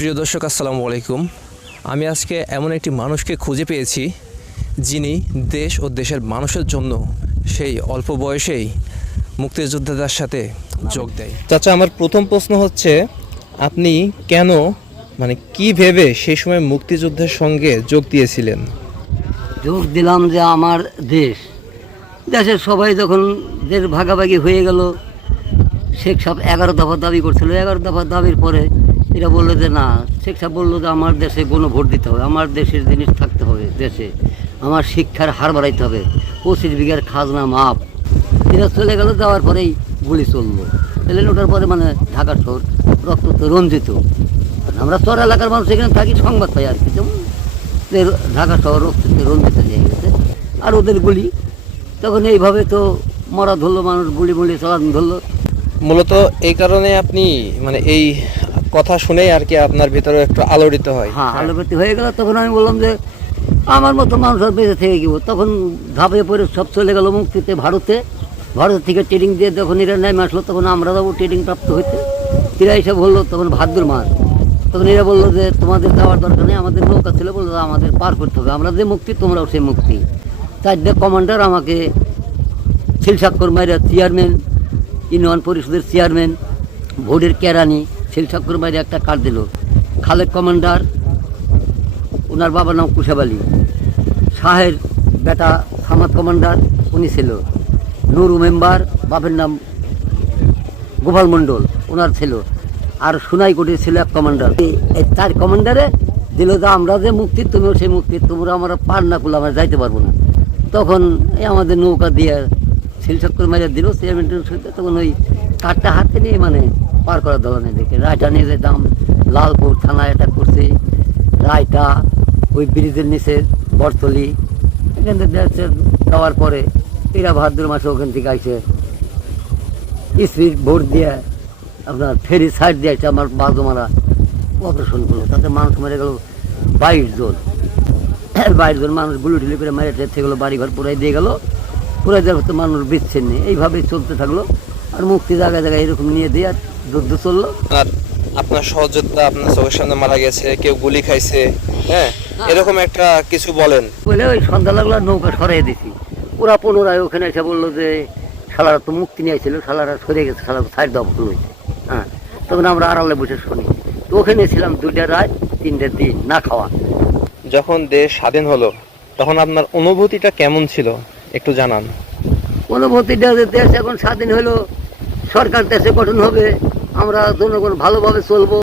প্রিয় দর্শক আসসালামু আলাইকুম। আমি আজকে এমন একটি মানুষকে খুঁজে পেয়েছি যিনি দেশ ও দেশের মানুষের জন্য সেই অল্প বয়সেই মুক্তিযোদ্ধাদের সাথে যোগ দেয়। চাচা, আমার প্রথম প্রশ্ন হচ্ছে, আপনি কেন কি ভেবে সেই সময় মুক্তিযুদ্ধের সঙ্গে যোগ দিয়েছিলেন? যোগ দিলাম যে আমার দেশের সবাই যখন দেশ ভাগাভাগি হয়ে গেল, শেখ সাহেব 11 দফা দাবি করছিল। 11 দফা দাবির পরে এরা বললো যে না, শেখ সাহেব বললো যে আমার দেশে গণভোট দিতে হবে, আমার দেশের জিনিস থাকতে হবে দেশে, আমার শিক্ষার হার বাড়াইতে হবে, 25 বিঘার খাজনা মাপ। এরা চলে গেল, যাওয়ার পরেই গুলি চললো। প্লেন ওঠার পরে ঢাকা শহর রক্ত রঞ্জিত। আমরা চর এলাকার মানুষ এখানে থাকি, সংবাদ পাই আর কি, যেমন ঢাকা শহর রক্ততে রঞ্জিত হয়ে গেছে। আর ওদের গুলি তখন এইভাবে তো মরা ধরলো, মানুষ গুলি চালান ধরলো। মূলত এই কারণে আপনি এই কথা শুনেই আর কি আপনার ভিতরে একটু আলোড়িত হয়। হ্যাঁ, আলোকিত হয়ে গেল। তখন আমি বললাম যে আমার মতো মানুষ আর বেঁচে থেকে গেব। তখন ধাপে পরে সব চলে গেল মুক্তিতে, ভারত থেকে ট্রেনিং দিয়ে যখন এরা নেমে আসলো, তখন আমরা যাবো ট্রেনিং প্রাপ্ত হইতে। এরা এসে বললো, তখন ভাদ্র মাস, তখন এরা বললো যে তোমাদের যাওয়ার দরকার নেই, আমাদের নৌকা ছিল, বললো আমাদের পার করতে হবে, আমরা যে মুক্তি তোমরাও সেই মুক্তি। চারটে কমান্ডার আমাকে শিলসাক্ষর মাইরা চেয়ারম্যান, ইউনিয়ন পরিষদের চেয়ারম্যান, ভোটের কেরানি, শিলসাক্ষর মাইরা একটা কার্ড দিল। খালেক কমান্ডার, ওনার বাবার নাম কুশাব আলী, শাহের বেটা সামাদ কমান্ডার উনি ছিল, নুরু মেম্বার, বাপের নাম গোপাল মণ্ডল ওনার ছিল, আর সোনাইকোটির ছিল এক কমান্ডার। এই 4 কমান্ডারে দিল যে আমরা যে মুক্তি তুমিও সেই মুক্তি, তোমরা আমরা পার না করলে আমরা যাইতে পারবো না। তখন এই আমাদের নৌকা দিয়ে শিলচক্কর মারিয়া দিল চেয়ারম্যানের সাথে। তখন ওই কাঠটা হাতে নিয়ে পার করার ধরনের দেখে রায়টা নিয়ে যেতাম। লালপুর থানায় অ্যাটাক করছে, রায়টা ওই ব্রিজের নিচে বরতলি, এখান থেকে যাওয়ার পরে এরা ভাদ্র মাসে ওখান থেকে আইসে স্পিড ভোট দিয়ে আপনার ফেরি সাইড দিয়ে আসছে আমার বাজমারা অপারেশন করলো। তাতে মানুষ মেরে গেল 22 জন। 22 জন মানুষ গুলি টুলি করে মেরে টের থেকে বাড়িঘর পুরাই দিয়ে গেল। পুরাই দেওয়ার তো মানুষ বিচ্ছিন্ন, এইভাবেই চলতে থাকলো। আর মুক্তি জায়গায় জায়গায় এরকম নিয়ে দিয়ে আর যুদ্ধ চললো। আর আপনার সহযোদ্ধা আপনার চোখের সামনে মারা গেছে, কেউ গুলি খাইছে, হ্যাঁ, এরকম একটা কিছু বলেন বলে ওই সন্ধ্যা লাগলো, নৌকা সরাই দিছি। ওরা পুনরায় ওখানে এসে বললো যে শালারা তো মুক্তি নিয়েছিল, শালারা সরে গেছে, শালারা সাইড দেওয়া ভুল হয়েছে। হ্যাঁ, তখন আমরা আড়ালে বসে শুনি। তো ওখানে ছিলাম 2টা রাত 3টে দিন না খাওয়া। যখন দেশ স্বাধীন হলো তখন আপনার অনুভূতিটা কেমন ছিল একটু জানান। অনুভূতিটা যে দেশ এখন স্বাধীন হলো, সরকার দেশে গঠন হবে, আমরা জনগণ ভালোভাবে চলবো।